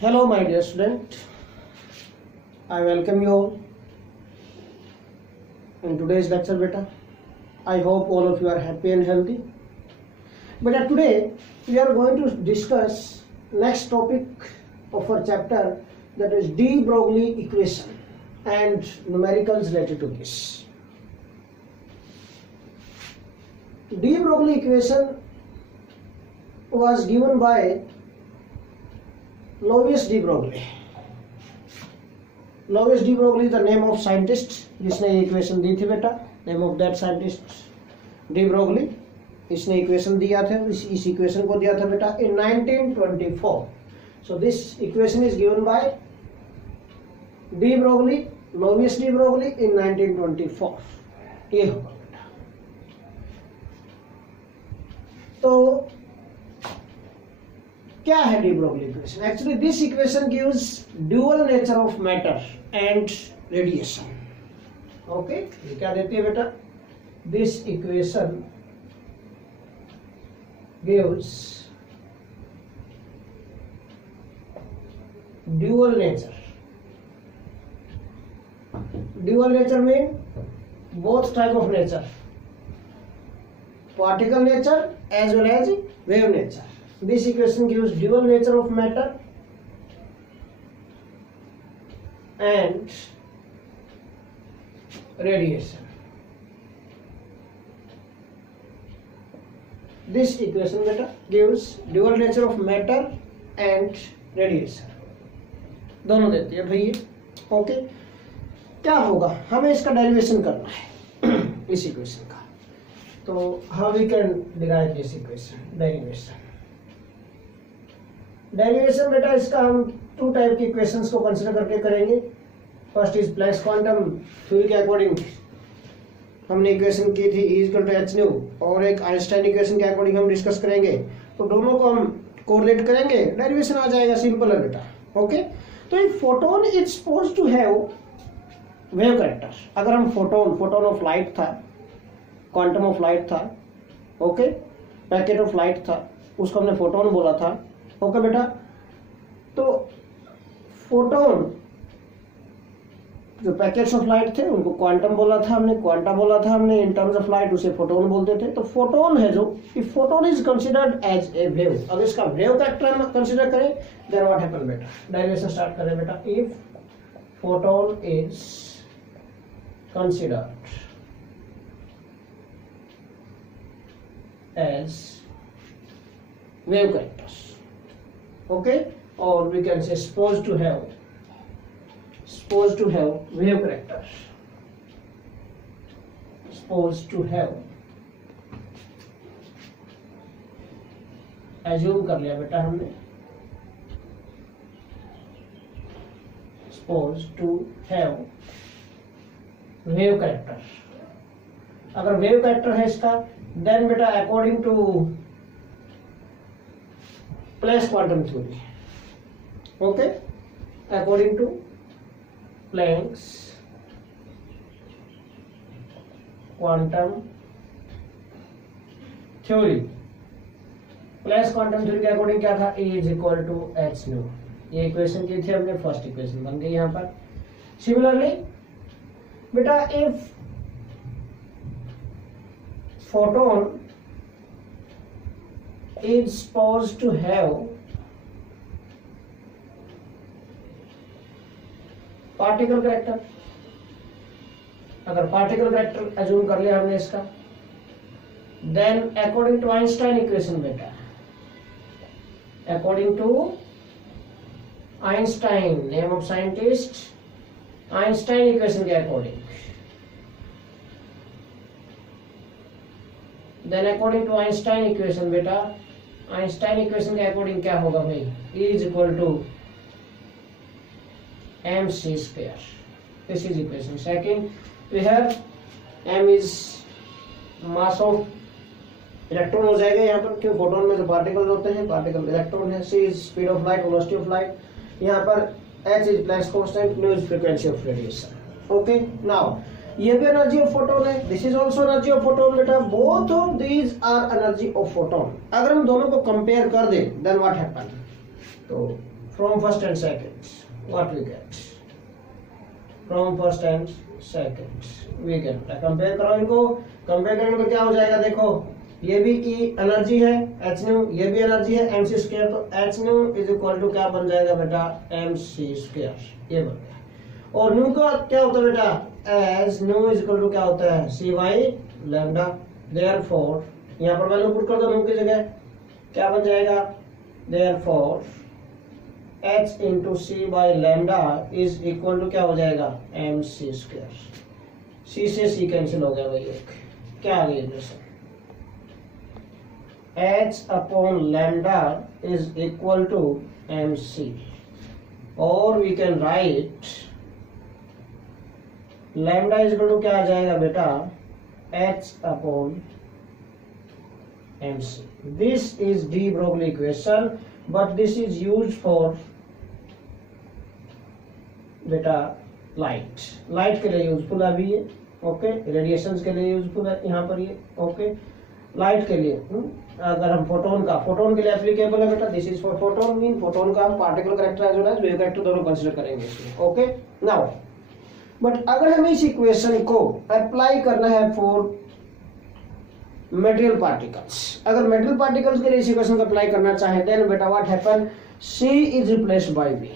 Hello my dear student, I welcome you all in today's lecture beta. I hope all of you are happy and healthy. But today we are going to discuss next topic of our chapter, that is de Broglie equation and numericals related to this. De Broglie equation was given by Louis de Broglie. Louis de Broglie is the name of scientist जिसने ये equation दी थी बेटा. Name of that scientist de Broglie. इसने equation दिया था, इस equation को दिया था बेटा in 1924. So this equation is given by de Broglie, Louis de Broglie in 1924. ये होगा बेटा. तो क्या है de Broglie equation? Actually this equation gives dual nature of matter and radiation. Okay, ये क्या देती है बेटा? This equation gives dual nature. Dual nature mean both type of nature, particle nature as well as wave nature. This equation gives dual nature of matter and radiation. This equation beta gives dual nature of matter and radiation. दोनों देती है भैया. Okay, क्या होगा? हमें इसका derivation करना है इस इक्वेशन का. तो how we can derive this equation? Derivation बेटा इसका हम टू टाइप की इक्वेशंस को कंसीडर करके करेंगे. First is Planck's quantum theory के अकॉर्डिंग हमने इक्वेशन की थी E = h न्यू, और एक आइंस्टाइन इक्वेशन के अकॉर्डिंग हम डिस्कस करेंगे. तो दोनों को हम कोरिलेट करेंगे, डेरिवेशन आ जाएगा. सिंपल है बेटा. ओके, तो एक photon is supposed to have wave character. अगर हम फोटोन ऑफ लाइट था, क्वांटम ऑफ लाइट था, ओके, पैकेट ऑफ लाइट था, उसको हमने फोटोन बोला था. ओके बेटा, तो फोटोन जो पैकेट्स ऑफ लाइट थे उनको क्वांटम बोला था हमने, क्वांटा बोला था हमने. इन टर्म्स ऑफ लाइट उसे फोटोन बोलते थे. तो फोटोन है जो, if photon is considered as a wave, अगर इसका वेव कैरेक्टर हम कंसीडर करें, देन व्हाट हैपन बेटा? डेरिवेशन स्टार्ट करें बेटा. If photon is considered as wave characters, okay, or we can say supposed to have wave characters, supposed to have, assume कर लिया बेटा हमने, supposed to have wave character. अगर wave character है इसका, then बेटा according to Planck's quantum theory, okay, according to Planck's quantum theory, Planck's quantum theory के according क्या था? E = h new. ये इक्वेशन की थी हमने, फर्स्ट इक्वेशन बन गई यहाँ पर. सिमिलरली बेटा if photon is supposed to have particle character, अगर particle character assume कर लिया हमने इसका, then according to Einstein equation बेटा, according to Einstein, name of scientist, Einstein equation के according, then according to Einstein equation बेटा, Einstein equation के according क्या होगा भाई? E = mc². This is equation second. We have m is mass of electron हो जाएगा यहाँ पर, क्यों? फोटोन में जो पार्टिकल होते हैं, पार्टिकल इलेक्ट्रॉन है. c is speed of light, velocity of light. यहाँ पर h is Planck's constant, nu is frequency of radiation. Okay, now ये भी एनर्जी ऑफ फोटोन है, this is also energy of photon बेटा. Both of these are energy of photon. अगर हम दोनों को कंपेयर कर दें, देन व्हाट हैपन? तो from first and second, what we get from first and second we get, compare करो इनको, कंपेयर करने में क्या हो जाएगा, देखो ये भी की एनर्जी है एच न्यू, ये भी एनर्जी है एम सी स्क्वायर, तो H nu is equal to क्या बन जाएगा बेटा, एम सी स्क्वायर, ये बन गया। और न्यू का क्या होता है बेटा, H nu is equal to क्या होता है, सी बाई लैम्डा, देयरफॉर यहाँ पर वैल्यू पुट कर दो न्यू की जगह, क्या बन जाएगा, therefore h into C by lambda is equal to क्या हो जाएगा, एम सी स्क्वायर, सी से सी कैंसिल हो गया भाई, एक क्या आ गई equation, h upon lambda is equal to M C, और we can write lambda is equal to क्या आ जाएगा बेटा, h upon M C. This is de Broglie equation, but this is used for बेटा लाइट के लिए useful है अभी ये, ओके, रेडिएशंस के लिए यूजफुल है यहाँ पर ये, ओके, लाइट के लिए अगर हम फोटोन के लिए एप्लीकेबल है बेटा, this is for photon, mean photon का हम particle character as well as wave character दोनों कंसीडर करेंगे इसमें, ओके। नाउ बट अगर हमें इस इक्वेशन को अप्लाई करना है फॉर मेटेरियल पार्टिकल्स, अगर मेटेरियल पार्टिकल्स के लिए इस इक्वेशन को अप्लाई करना चाहे, देन बेटा what happen, C is replaced by V,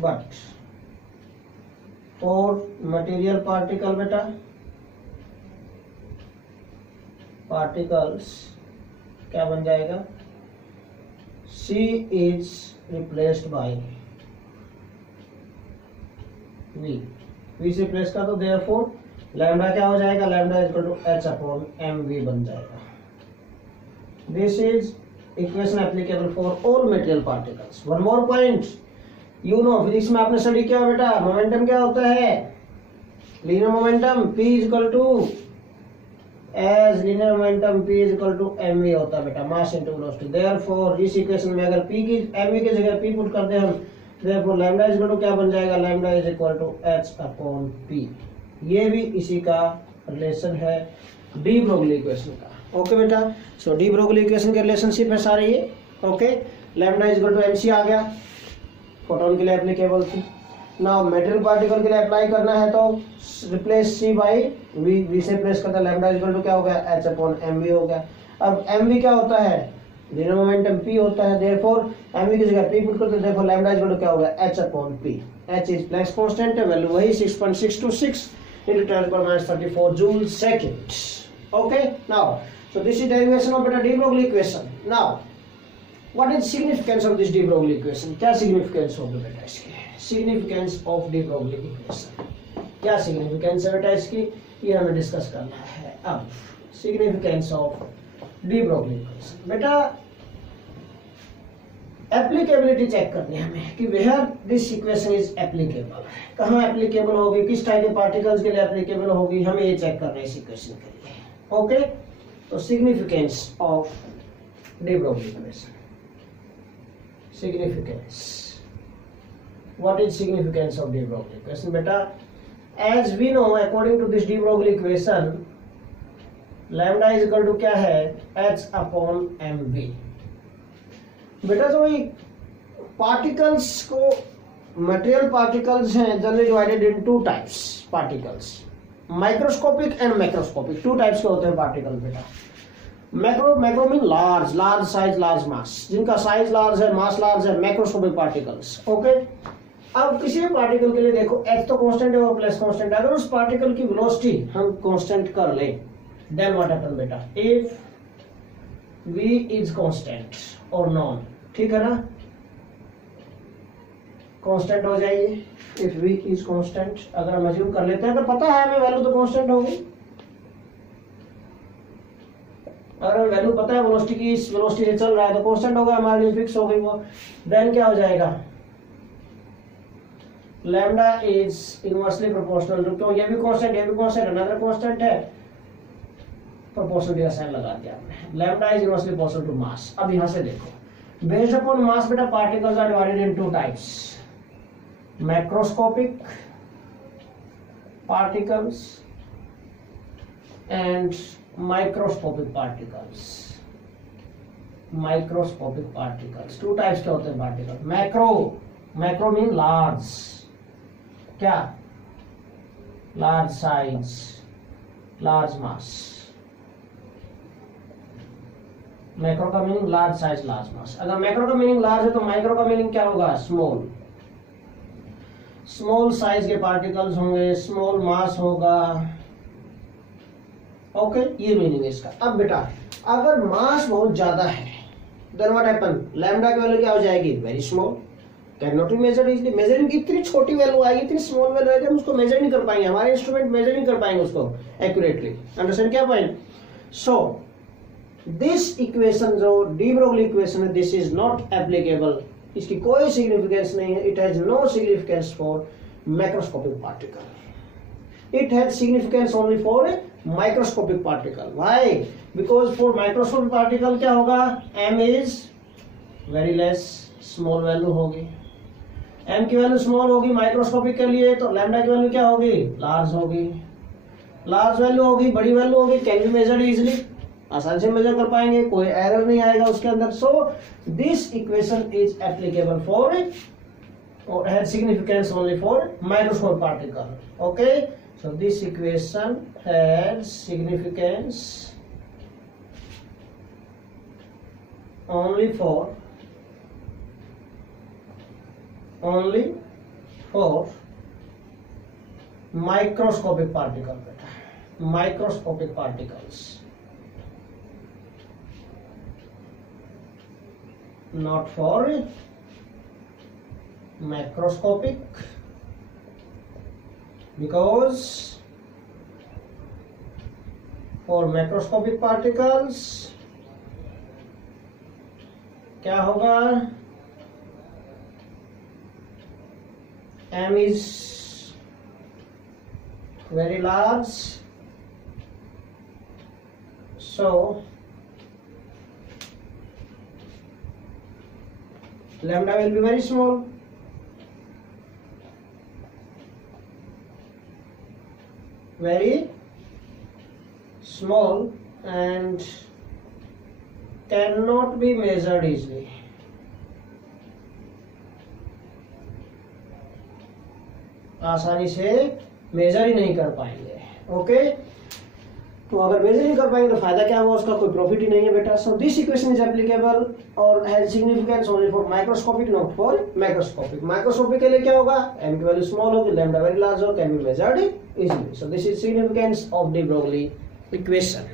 but for material particle बेटा, पार्टिकल्स क्या बन जाएगा, C is replaced by V, V से रिप्लेस कर दो, देयरफॉर लैम्डा क्या हो जाएगा, lambda is equal to H upon M V बन जाएगा। This is equation applicable for all material particles. One more point, you know physics में आपने स्टडी किया बेटा, मोमेंटम क्या होता है, linear momentum P is equal to as linear momentum P is equal to M V होता है बेटा, मास इनटू वेलोसिटी। देयरफॉर इस इक्वेशन में अगर P की एम वी की जगह P पुट करते हैं हम, therefore lambda is equal to क्या बन जाएगा, lambda is equal to H upon P। ये भी इसी का रिलेशन है डी ब्रोगली इक्वेशन का, ओके बेटा। सो डी ब्रोगली इक्वेशन के रिलेशनशिप है सारे ये, okay. Lambda is equal to MC आ गया, फोटोन के लिए एप्लीकेबल थी। नाउ मेटेरियल पार्टिकल के लिए अप्लाई करना है तो replace C by V, V से रिप्लेस करता है, लैम्डा इज इक्वल टू क्या हो गया, एच अपॉन एम वी हो गया। अब एम वी क्या होता है, लीनियर मोमेंटम P होता है, देयरफॉर एम वी की जगह P पुट करते हैं, therefore lambda is equal to क्या हो गया, H upon P। H is Planck's constant है, वैल्यू वही 6.626 into 10 to the minus 34 joules second. Okay, now so this is derivation of de Broglie equation. Now what is significance of this de Broglie equation? क्या significance होगा बेटा इसकी, significance of de Broglie equation, क्या significance है बेटा इसकी, ये हमें डिस्कस करना है। अब significance of de Broglie equation, बेटा एप्लीकेबिलिटी चेक करनी है हमें कि where this equation is applicable, कहाँ एप्लीकेबल होगी, किस टाइप के पार्टिकल्स के लिए एप्लीकेबल होगी, हमें ये चेक करना है इस इक्वेशन के लिए, ओके। तो significance of de Broglie equation, significance, what is significance of de Broglie equation बेटा, as we know according to this de Broglie equation lambda is equal to क्या है, एच अपॉन एम वी। बेटा तो ये particles को, material particles हैं generally divided in two types particles, microscopic and macroscopic, to types के होते हैं पार्टिकल बेटा। Macro mean large, large size large मास, जिनका साइज लार्ज है मास लार्ज है, मैक्रोस्कोपिक पार्टिकल्स, ओके। अब किसी भी पार्टिकल के लिए देखो एच तो कांस्टेंट है और प्लस कांस्टेंट, अगर उस पार्टिकल की वेलोसिटी हम कांस्टेंट कर ले, देन व्हाट हैपन बेटा, इफ v इज कांस्टेंट और नॉन, ठीक है ना, कांस्टेंट हो जाएगी इफ v इज कांस्टेंट, अगर हम अज्यूम कर लेते हैं, अगर पता है हमें वैल्यू तो कांस्टेंट होगी, अगर हमें वैल्यू पता है वेलोसिटी की, इस वेलोसिटी से चल रहा है तो कांस्टेंट होगा, हमारे लिए फिक्स हो गई वो, देन क्या हो जाएगा, lambda is inversely proportional to, क्यों ये भी कांस्टेंट ये भी कांस्टेंट, अनदर कांस्टेंट है, प्रोपोर्शनलिटी का साइन लगा दिया हमने, lambda is inversely proportional to mass. अब यहां से देखो, बेस्ड अपॉन मास बेटा particles are divided in two types, macroscopic particles and microscopic particles, microscopic particles. Two types के होते हैं पार्टिकल। मैक्रो मीन लार्ज, क्या, large size, large mass. Macro का मीनिंग लार्ज साइज, लार्ज मास। अगर macro का meaning large है तो micro का मीनिंग क्या होगा, स्मॉल। स्मॉल साइज के पार्टिकल्स होंगे, स्मॉल मास होगा। ओके, ये मीनिंग है इसका। अब बेटा अगर मास बहुत ज्यादा है देन व्हाट हैपन, लैम्डा की वैल्यू क्या हो जाएगी, very small, can not be measured easily. Measuring की इतनी छोटी वैल्यू आएगी, इतनी स्मॉल वैल्यू आएगी, हम उसको मेजर नहीं कर पाएंगे, हमारे इंस्ट्रूमेंट मेजर नहीं कर पाएंगे उसको एक्यूरेटली। अंडरस्टैंड क्या पॉइंट। सो दिस इक्वेशन जो डी ब्रोगली इक्वेशन है, दिस इज नॉट एप्लीकेबल, इसकी कोई सिग्निफिकेंस नहीं है। It has no significance for macroscopic particle, it has significance only for microscopic particle. Why, because for microscopic particle क्या होगा, m is very less, small value होगी। m की value small होगी microscopic के लिए, तो लैम्डा की वैल्यू क्या होगी, लार्ज होगी। लार्ज वैल्यू होगी, बड़ी वैल्यू होगी, कैन बी मेजर्ड इजीली, आसानी से मेजर कर पाएंगे, कोई एरर नहीं आएगा उसके अंदर। सो this equation is applicable for or had significance only for microscopic particle. Okay, so this equation had significance only for microscopic particle, microscopic particles, not for macroscopic, because for macroscopic particles क्या होगा, m is very large, so lambda will be very small. Very small and cannot be measured easily. आसानी से major ही नहीं कर पाएंगे। Okay, तो अगर major नहीं कर पाएंगे तो फायदा क्या हुआ, उसका कोई प्रॉफिट ही नहीं है बेटा। So this equation is applicable और has significance only for microscopic, not for macroscopic. Microscopic के लिए क्या होगा, m की वैल्यू स्मॉल होगी, लैम्डा वेरी लार्ज हो, can be measured easily. So this is significance of de Broglie equation.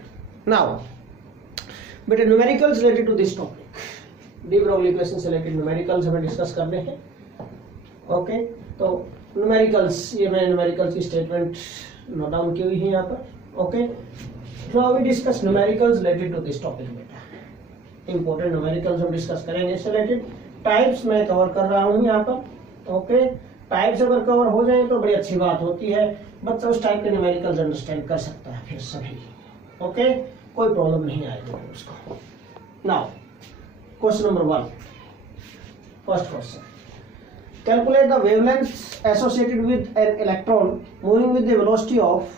Now बेटा numericals related to this topic, de Broglie equation से रिलेटेड न्यूमेरिकल्स हमें डिस्कस करने हैं। ओके, तो न्यूमेरिकल्स, ये मैंने न्यूमेरिकल्स की स्टेटमेंट नोट डाउन की हुई है यहाँ पर। Okay, now we discuss numericals related to this topic बेटा। इंपॉर्टेंट न्यूमेरिकल्स हम डिस्कस करेंगे, इससे रिलेटेड टाइप्स मैं कवर कर रहा हूँ यहाँ पर। ओके, टाइप्स अगर कवर हो जाए तो बड़ी अच्छी बात होती है, बच्चा उस टाइप के न्यूमेरिकल्स अंडरस्टैंड कर सकता है फिर सभी। ओके, कोई प्रॉब्लम नहीं आएगी उसको। Now question number 1, first question, calculate the wavelengths associated with an electron moving with the velocity of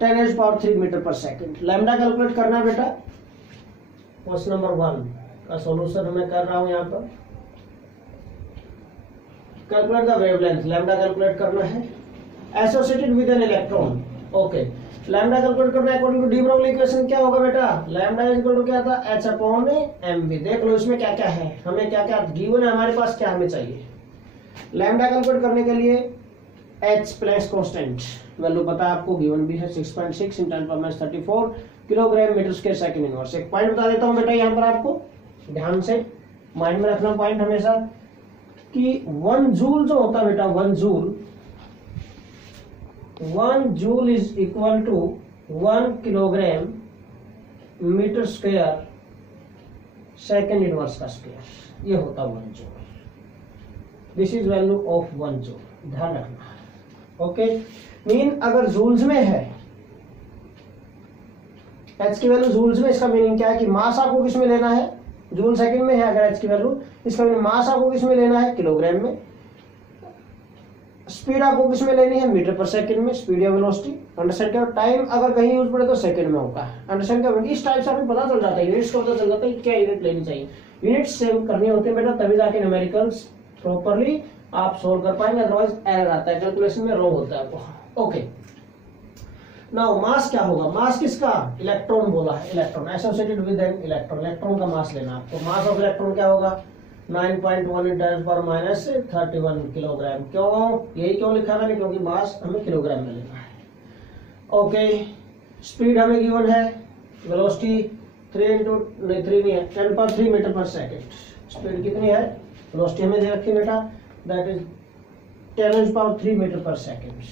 10⁻³ metre पर सेकेंड। लैम्डा कैलकुलेट करना है बेटा। क्वेश्चन नंबर 1 का सॉल्यूशन मैं कर रहा हूं यहाँ पर। Calculate the wavelength, lambda calculate करना है associated with an electron. Okay, lambda calculate करना है according to de Broglie equation. क्या होगा बेटा, लैम्डा इज इक्वल टू क्या था, h/mv। देख लो इसमें क्या क्या है, हमें क्या क्या गिवन है हमारे पास, क्या हमें चाहिए। लैम्डा कैलकुलेट करने के लिए h प्लस कांस्टेंट वैल्यू पता है आपको, गिवन भी है 6.6 × 10⁻34 kilogram metre square second inverse. एक पॉइंट बता देता हूं बेटा यहाँ पर, आपको ध्यान से माइंड में रखना पॉइंट हमेशा, कि 1 जूल जो होता है बेटा, 1 joule is equal to 1 kilogram metre square second inverse का स्क्वायर, ये होता 1 joule. This is value of 1 joule, ध्यान रखना। ओके, मीन अगर जूल्स में है, एच की वैल्यू जूल्स में, इसका मीनिंग क्या है कि मास आपको किस में लेना है, जूल सेकंड में है अगर एच की वैल्यू, इसका मीनिंग मास आपको किस में लेना है, किलोग्राम में। स्पीड आपको किस में लेनी है, मीटर पर सेकंड में, स्पीड या वेलोसिटी। अंडरस्टैंड क्या, टाइम अगर कहीं यूज पड़े तो सेकंड में होगा। अंडरस्टैंड क्या, इस टाइप से हमें पता चल जाता है, यूनिट्स को पता चल जाता है क्या यूनिट लेनी चाहिए। यूनिट्स सेव करनी होती है बेटा, तभी जाके न्यूमेरिकल्स प्रॉपरली आप सोल्व कर पाएंगे, अदरवाइज एरर आता है, कैलकुलेशन में रॉन्ग होता है आपको। ओके, नाउ मास क्या होगा, मास किसका, इलेक्ट्रॉन बोला है, electron associated with an electron, electron का मास लेना आपको। मास ऑफ इलेक्ट्रॉन क्या होगा, 9.1 × 10⁻31 किलोग्राम। क्यों, यही क्यों लिखा मैंने, क्योंकि मास हमें किलोग्राम में लेना है। ओके, स्पीड हमें गिवन है, velocity 10³ metre per second. Speed कितनी है, वेलोसिटी हमें दे रखी बेटा, that is 10⁻³ metre per second,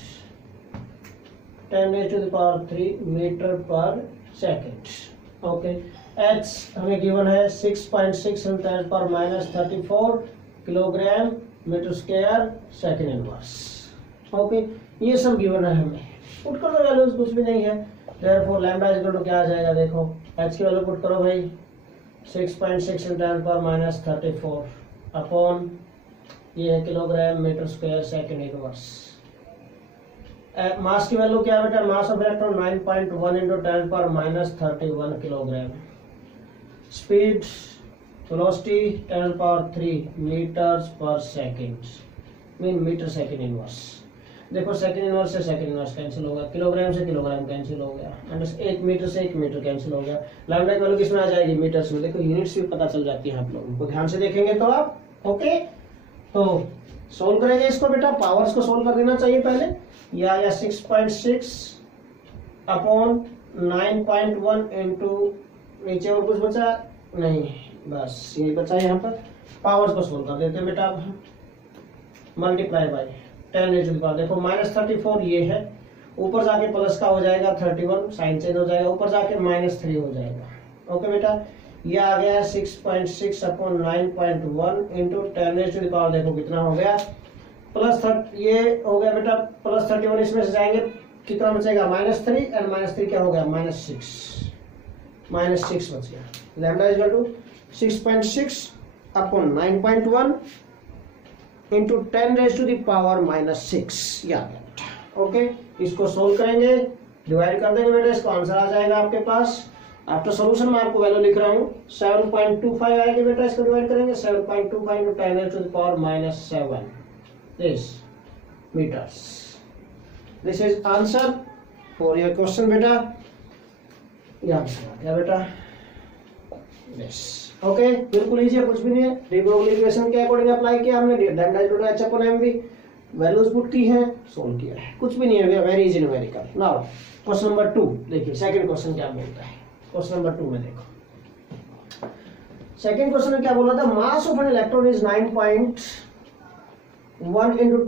10⁻³ metre per second. Okay, H हमें गिवन है 6.6 × 10⁻34 kilogram metre square second inverse. Okay, ये सब गिवन है हमें, पुट करो वैल्यूज, कुछ भी नहीं है। Therefore lambda is equal to क्या आ जाएगा, देखो एच की वैल्यू पुट करो भाई, 6.6 × 10⁻34 अपॉन ये है kilogram metre square second inverse. Mass की वैल्यू क्या है बेटा, mass of electron 9.1 × 10⁻31 kilogram. Speed, velocity 10⁻³ metres per second, mean metre second inverse. देखो सेकंड इनवर्स से सेकंड इनवर्स कैंसिल होगा, किलोग्राम से किलोग्राम कैंसिल हो गया, एंड 1 मीटर से 1 मीटर कैंसिल हो गया। लैम्डा की वैल्यू किसमें आ जाएगी, मीटर्स में। देखो यूनिट्स भी पता चल जाती है आप लोगों को, ध्यान से देखेंगे तो आप। ओके, तो सोल्व करेंगे इसको बेटा, पावर्स को सोल्व कर देना चाहिए पहले, या 6.6 अपॉन 9.1 इंटू, नीचे और कुछ बचा नहीं, बस यही बचा यहाँ पर। पावर्स को सोल्व कर देते हैं बेटा, मल्टीप्लाई बाय 10⁻²। देखो -34 ये है, ऊपर जाके प्लस का हो जाएगा 31, साइन चेंज हो जाएगा, ऊपर जाके -3 हो जाएगा। ओके बेटा, ये आ गया 6.6 अपॉन 9.1 इंटू 10⁻²। देखो कितना हो गया, +30, ये हो गया बेटा +31, इसमें से जाएंगे कितना बचेगा, -3, एंड -3 क्या हो गया, -6 बच गया। Lambda is equal to 6.6 upon 9.1 into 10⁻⁻6, ये आ गया बेटा। ओके, इसको सोल्व करेंगे, डिवाइड कर देंगे बेटा, इसको आंसर आ जाएगा आपके पास। आफ्टर सोल्यूशन में आपको वैल्यू लिख रहा हूँ, 7.25 आएगी बेटा, इसको डिवाइड करेंगे 7.25 into 10⁻⁻7 this meters. This is answer for your question बेटा, ये आंसर आ गया बेटा। yes, ओके, बिल्कुल इजी है, कुछ भी नहीं है। डी ब्रोगली इक्वेशन के अकॉर्डिंग अप्लाई किया हमने, lambda is equal to h upon mv, values put की हैं, सोल्व किया है, कुछ भी नहीं है, very easy numerical. Now question number 2 देखिए, सेकंड क्वेश्चन क्या बोलता है। क्वेश्चन नंबर 2 में देखो, सेकंड क्वेश्चन में क्या बोला था, mass of an electron is 9.1 ×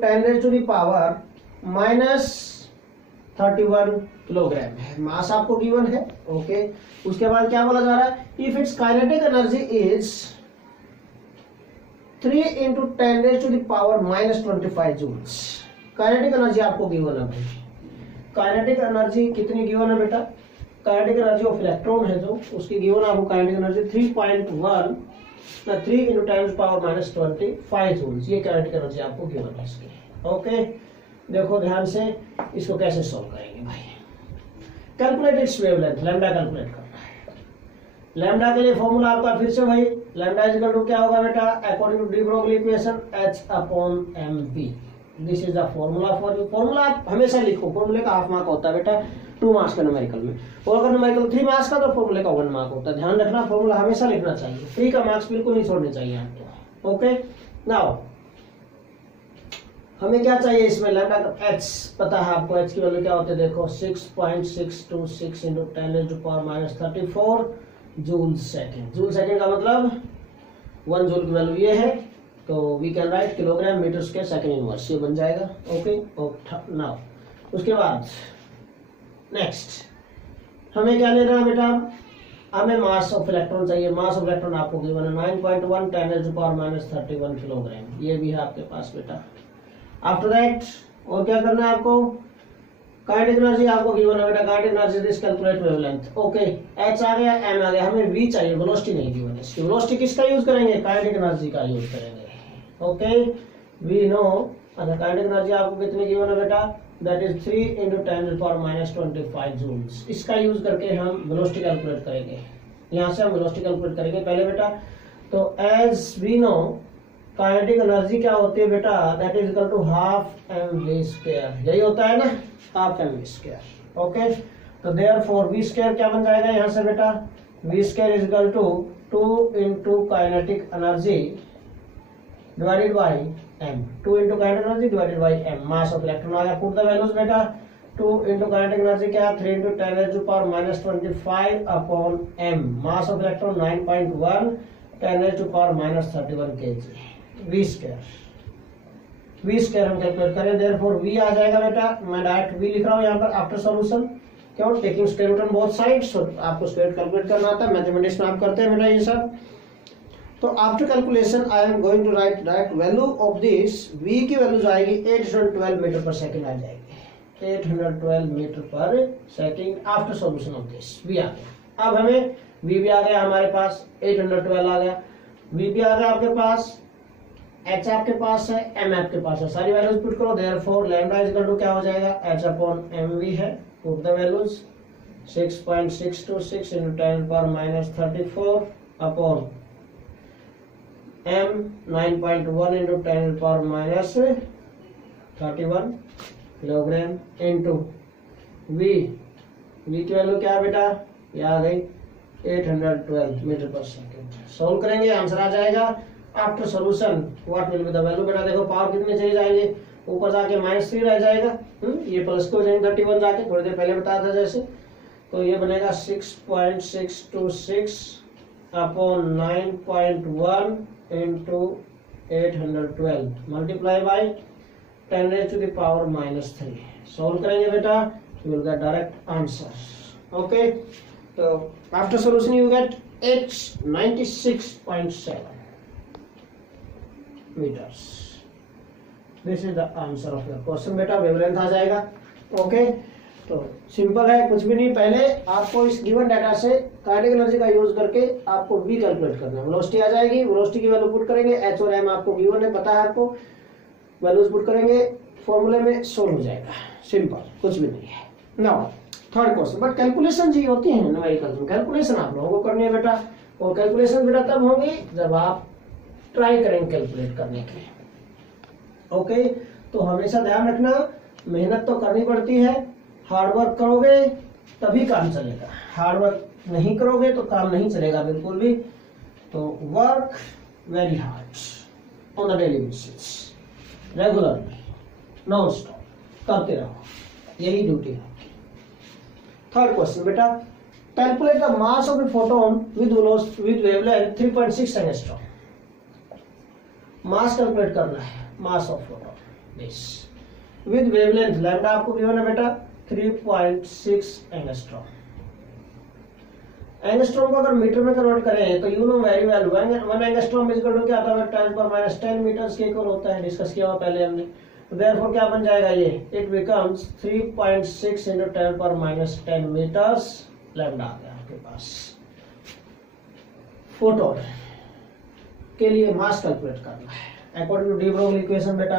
10⁻⁻31 kilogram है, मास आपको गिवन है। ओके, उसके बाद क्या बोला जा रहा है, if its kinetic energy is 3 × 10⁻⁻25 joules. Kinetic energy आपको गिवन है भाई, काइनेटिक एनर्जी कितनी गिवन है बेटा, काइनेटिक एनर्जी ऑफ इलेक्ट्रॉन है जो, उसकी गिवन आपको काइनेटिक एनर्जी 3 × 10⁻⁻25 जूल्स, ये काइनेटिक एनर्जी आपको गिवन है इसकी। ओके, देखो ध्यान से, इसको कैसे सॉल्व करेंगे भाई। Calculate its wavelength, lambda calculate करना है। लैम्डा के लिए फॉर्मूला आपका फिर से भाई, लैम्डा इज इक्वल टू क्या होगा बेटा, according to de Broglie equation h upon mv। This is the formula for you. Formula आप हमेशा लिखो, फॉर्मूले का हाफ मार्क होता है बेटा 2 मार्क्स का न्यूमेरिकल में, और अगर न्यूमेरिकल 3 मार्क्स का तो फॉर्मूले का 1 मार्क होता है। ध्यान रखना, फॉर्मूला हमेशा लिखना चाहिए, 3 का मार्क्स बिल्कुल नहीं छोड़ने चाहिए आपको। ओके, नाउ हमें क्या चाहिए इसमें, लैम्डा का h पता है आपको, h की वैल्यू क्या होती है, देखो 6.626 into 10⁻⁻34 joule second. Joule second का मतलब 1 जूल की वैल्यू ये है, तो we can write kilogram metre square second inverse, ये बन जाएगा। ओके, नाउ उसके बाद नेक्स्ट हमें क्या लेना है बेटा, हमें मास ऑफ इलेक्ट्रॉन चाहिए। मास ऑफ इलेक्ट्रॉन आपको गिवन है 9.1 10⁻⁻31 किलोग्राम, ये भी है आपके पास बेटा। आफ्टर दैट और क्या करना है आपको, काइनेटिक एनर्जी आपको गिवन है बेटा, kinetic energy this calculate wavelength. Okay, h आ गया, m आ गया, हमें v चाहिए, वेलोसिटी नहीं गिवन है। इसकी वेलोसिटी किसका यूज करेंगे, काइनेटिक एनर्जी का यूज करेंगे। ओके, वी नो अच्छा, काइनेटिक एनर्जी आपको कितनी गिवन है बेटा, दैट इज 3 × 10⁻⁻25 जूल्स। इसका यूज करके हम वेलोसिटी कैलकुलेट करेंगे, यहाँ से हम वेलोसिटी कैलकुलेट करेंगे पहले बेटा। तो as we know kinetic energy क्या होती है बेटा, that is equal to half M V square, यही होता है ना, half M V square. Okay, तो देयरफॉर वी स्क्वायर क्या बन जाएगा यहाँ से बेटा, V square is equal to 2 × kinetic energy divided by m, 2 × kinetic energy divided by m, mass of electron आ गया। पुट द वैल्यूज बेटा, 2 × काइनेटिक एनर्जी क्या है, 3 × 10⁻⁻25 upon m, mass of electron 9.1, 10⁻⁻31 kg, V square. V square हम calculate करें, therefore V आ जाएगा बेटा, मैं डायरेक्ट वी लिख रहा हूँ यहाँ पर आफ्टर सॉल्यूशन, क्यों, taking square root on both sides. आपको स्क्वायर कैलकुलेट करना आता है, मैथमेटिक्स में आप करते हैं बेटा ये सब। तो after calculation I am going to write direct value of this, V की वैल्यू जाएगी 812 मीटर पर सेकेंड आ जाएगी, 812 मीटर पर second after solution of this. V आ गया, अब हमें वी भी आ गया हमारे पास, 812 आ गया, वी भी आ गया आपके पास, एच आपके पास है, एम आपके पास है, सारी वैल्यूज पुट करो। Therefore lambda is equal to क्या हो जाएगा, एच अपॉन एम वी है, put the values 6.626 × 10⁻34 upon m 9.1 × 10⁻31 kilogram into V, V की वैल्यू क्या है बेटा, ये आ गई 812 मीटर पर सेकेंड। सोल्व करेंगे, आंसर आ जाएगा after solution what will be the value. बेटा देखो पावर कितने चले जाएंगे, ऊपर जाके -3 रह जाएगा, ये प्लस को जाएंगे 31 जाके, थोड़ी देर पहले बताया था जैसे, तो ये बनेगा 6.626 upon 9.1 into 812 multiply by 10⁻⁻3। Solve करेंगे बेटा, you will get direct answer. Okay, तो after solution you get h 96.7 meters. This is the answer of your question बेटा, वेवलेंथ आ जाएगा। ओके, तो सिंपल है, कुछ भी नहीं, पहले आपको इस गिवन डाटा से काइनेटिक एनर्जी का यूज करके आपको v कैलकुलेट करना है। वेलोसिटी आ जाएगी, वेलोसिटी की वैल्यू पुट करेंगे, h और m आपको गिवन है, पता है आपको, वैल्यूज पुट करेंगे फॉर्मूले में, सोल्व हो जाएगा, सिंपल, कुछ भी नहीं है। Now third question, but calculation जी होती है न्यूमेरिकल्स में, कैलकुलेशन आप लोगों को करनी है बेटा, और कैलकुलेशन बेटा तब होंगी जब आप ट्राई करेंगे कैलकुलेट करने के। ओके, तो हमेशा ध्यान रखना, मेहनत तो करनी पड़ती है, हार्ड वर्क करोगे तभी काम चलेगा, हार्ड वर्क नहीं करोगे तो काम नहीं चलेगा बिल्कुल भी। तो work very hard on the daily basis, regularly, non stop करते रहो, यही ड्यूटी है। थर्ड क्वेश्चन बेटा, calculate the mass of a photon with wavelength 3.6 angstrom. Mass calculate करना है, mass of photon this with wavelength, lambda आपको given है बेटा 3.6 एंगस्ट्रॉम। एंगस्ट्रॉम को अगर मीटर में कन्वर्ट करें तो you know very well, 1 angstrom is equal to क्या होता है, 10⁻⁻10 मीटर्स के इक्वल होता है, डिस्कस किया हुआ पहले हमने। तो देयरफॉर क्या बन जाएगा ये, इट बिकम्स 3.6 × 10⁻10 मीटर्स, लैम्डा आ गया आपके पास। फोटोन के लिए मास कैलकुलेट करना है according to de Broglie equation बेटा,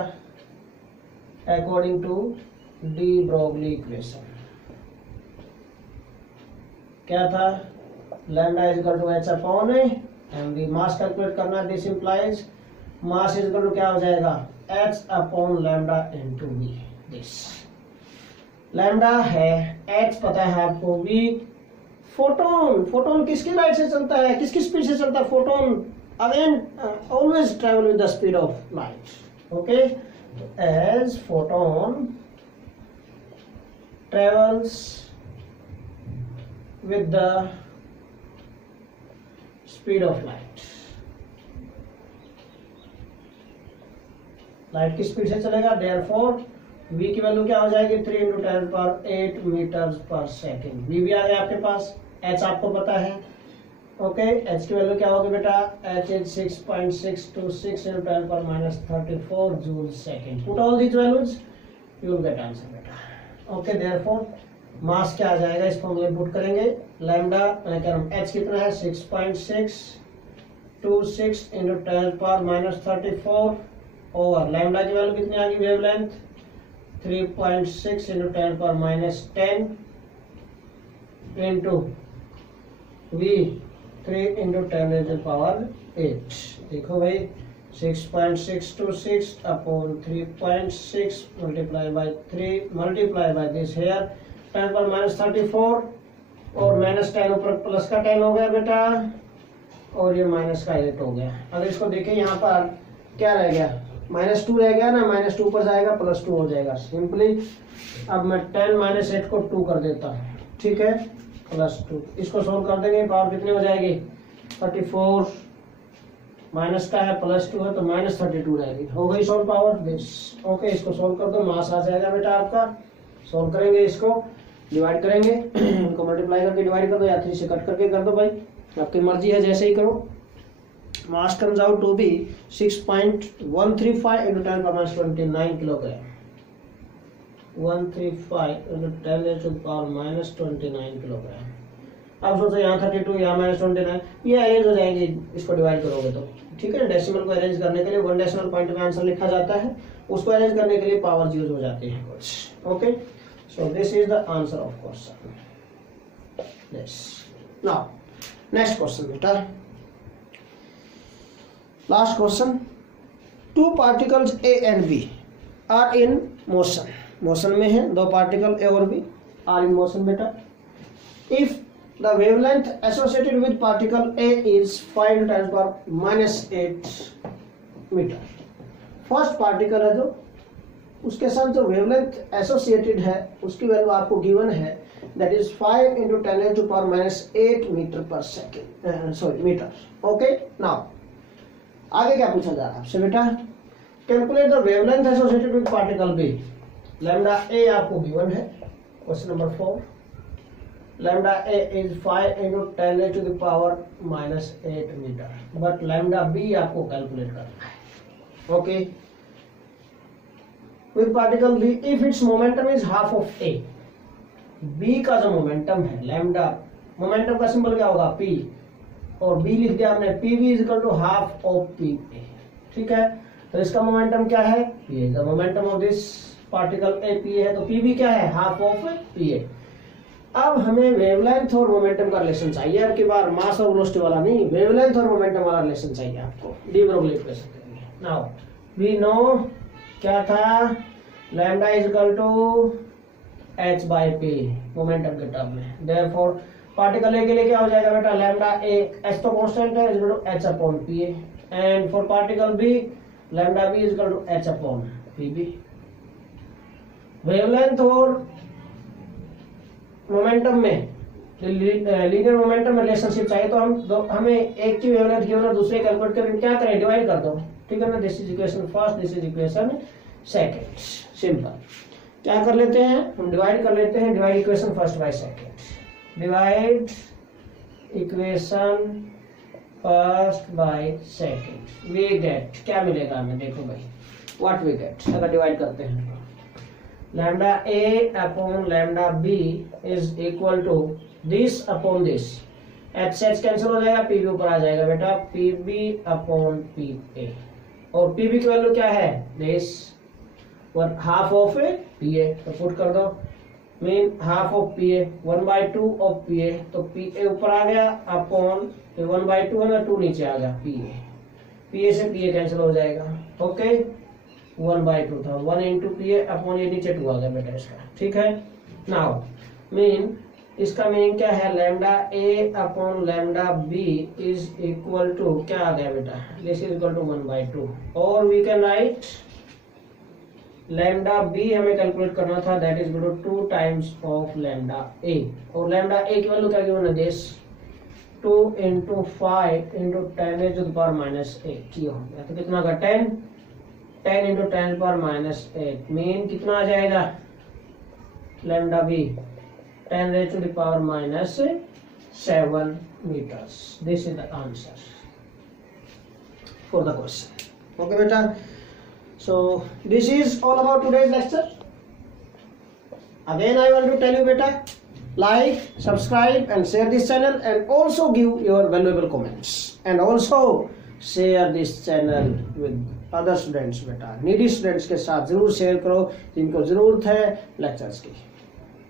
according to de Broglie equation क्या था, lambda is equal to h upon M V, mass calculate करना, this implies mass is equal to क्या हो जाएगा, h upon lambda into v। This lambda है, h पता है आपको, v फोटोन, फोटोन किसकी लाइट से चलता है, किसकी स्पीड से चलता है, photon again always travel with the speed of light. Okay, as photon travels with the speed of light, light की स्पीड से चलेगा, therefore v की वैल्यू क्या हो जाएगी, 3 × 10⁸ मीटर्स पर सेकेंड। v भी आ गया आपके पास, h आपको पता है। ओके, h की वैल्यू क्या होगी बेटा, h is 6.626 × 10⁻34 joule second. Put all these values, you will get answer बेटा। ओके, देयरफॉर मास क्या आ जाएगा, इस फॉर्मूले पुट करेंगे, लैम्डा मैं कह रहा हूँ h कितना है, 6.626 × 10⁻34 ओवर लैम्डा की वैल्यू कितनी आ गई wavelength 3.6 into 10⁻10 into V 3 into 10⁸ देखो भाई 6.626 upon 3.6 multiply by 3 multiply by this here 10⁻34 और -10 ऊपर प्लस का 10 हो गया बेटा और ये माइनस का 8 हो गया। अगर इसको देखें यहाँ पर क्या रह गया -2 रह गया ना, -2 ऊपर जाएगा +2 हो जाएगा सिंपली। अब मैं 10 - 8 को 2 कर देता हूँ, ठीक है, +2। इसको सोल्व कर देंगे, पावर कितनी हो जाएगी 34 माइनस का है +2 है तो -32 रहेगी। हो गई सोल्व पावर दिस। ओके, इसको सोल्व कर दो, मास आ जाएगा बेटा आपका। सोल्व करेंगे, इसको डिवाइड करेंगे, इनको मल्टीप्लाई करके डिवाइड कर दो या 3 से कट करके कर दो भाई, आपकी मर्जी है, जैसे ही करो। Mass comes out to be 6.135 into 10⁻29 kilogram. 135 into 10⁻29 kilogram. अब सोचो यहाँ 32 यहाँ -29, ये अरेंज हो जाएंगे, इसको डिवाइड करोगे तो, ठीक है। डेसिमल को अरेंज करने के लिए 1 डेसिमल पॉइंट में आंसर लिखा जाता है, उसको अरेंज करने के लिए पावर यूज हो जाती है कुछ। Okay, so this is the answer of question. Yes, now next question बेटा, last question. 2 particles A and B are in motion, motion में है 2 पार्टिकल A और B आर इन मोशन बेटा। If the wavelength associated with particle A is 5 × 10⁻8 metre. First particle है जो, उसके साथ जो वेवलेंथ एसोसिएटेड है उसकी वैल्यू आपको गिवन है, that is 5 × 10⁻8 मीटर पर second, sorry metre. Okay, now आगे क्या पूछा जा रहा है आपसे बेटा, calculate the wavelength associated with particle B. Lambda A आपको गिवन है, question number 4। Lambda A is 5 × 10⁻8 metre, but lambda B आपको कैलकुलेट करना है। Okay, with particle B if it's momentum is half of A. B का जो momentum है, lambda momentum का symbol क्या होगा P, और B लिख दिया हमने, PV is two half of PA, ठीक है। तो इसका मोमेंटम क्या है, ये the momentum of this particle A PA है, तो PV क्या है, हाफ ऑफ PA। अब हमें वेवलेंथ और मोमेंटम का रिलेशन चाहिए, अब की बार मास और वेलोसिटी वाला नहीं, वेवलेंथ और मोमेंटम वाला रिलेशन चाहिए आपको। डी ब्रोगली इक्वेशन करेंगे। नाउ वी नो क्या था, lambda is equal to h/p momentum के टर्म में। देयरफॉर पार्टिकल ए के लिए क्या हो जाएगा बेटा, लैम्डा ए एच तो कांस्टेंट है, is equal to h/pa, and for particle B lambda B is equal to h/pb। Wavelength और मोमेंटम में लीनियर मोमेंटम में रिलेशनशिप चाहिए, तो हमें एक की वेवलेंथ गिवन और दूसरे कैलकुलेट करें, क्या करें, डिवाइड कर दो, ठीक है ना। This is equation first, this is equation second, simple. क्या कर लेते हैं हम, डिवाइड कर लेते हैं, divide equation first by second, divide equation first by second. We get, क्या मिलेगा हमें, देखो भाई व्हाट वी गेट अगर डिवाइड करते हैं, lambda A upon lambda B is equal to this upon this, H से एच कैंसिल हो जाएगा, पीबी ऊपर आ जाएगा बेटा, पीबी अपॉन पीए, और पीबी की वैल्यू क्या है, दिस हाफ ऑफ पीए, तो पुट कर दो, mean half of PA 1/2 of PA, तो पीए ऊपर आ गया अपॉन 1/2 है ना, 2 नीचे आ गया, पीए से पीए कैंसिल हो जाएगा। ओके, 1/2 था, 1 इंटू पीए अपॉन ये नीचे 2 आ गया बेटा इसका, ठीक है। नाउ मीन इसका मीनिंग क्या है, lambda A upon lambda B is equal to क्या आ गया बेटा, दिस इज इक्वल टू 1/2, और we can write lambda B हमें कैलकुलेट करना था, that is equal to 2 times of lambda A, और लैम्डा ए की वैल्यू क्या गिवन है, दिस 2 × 5 × 10⁻8 ये हो गया, तो कितना का 10 × 10⁻8 मीन कितना आ जाएगा, lambda B 10⁻7 meters. This is the answer for the question. Okay beta, so this is all about today's lecture. Again I want to tell you beta, like, subscribe and share this channel, and also give your valuable comments, and also share this channel with other students. बेटा needy students के साथ जरूर share करो जिनको जरूरत है lectures की।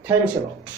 Thanks a lot.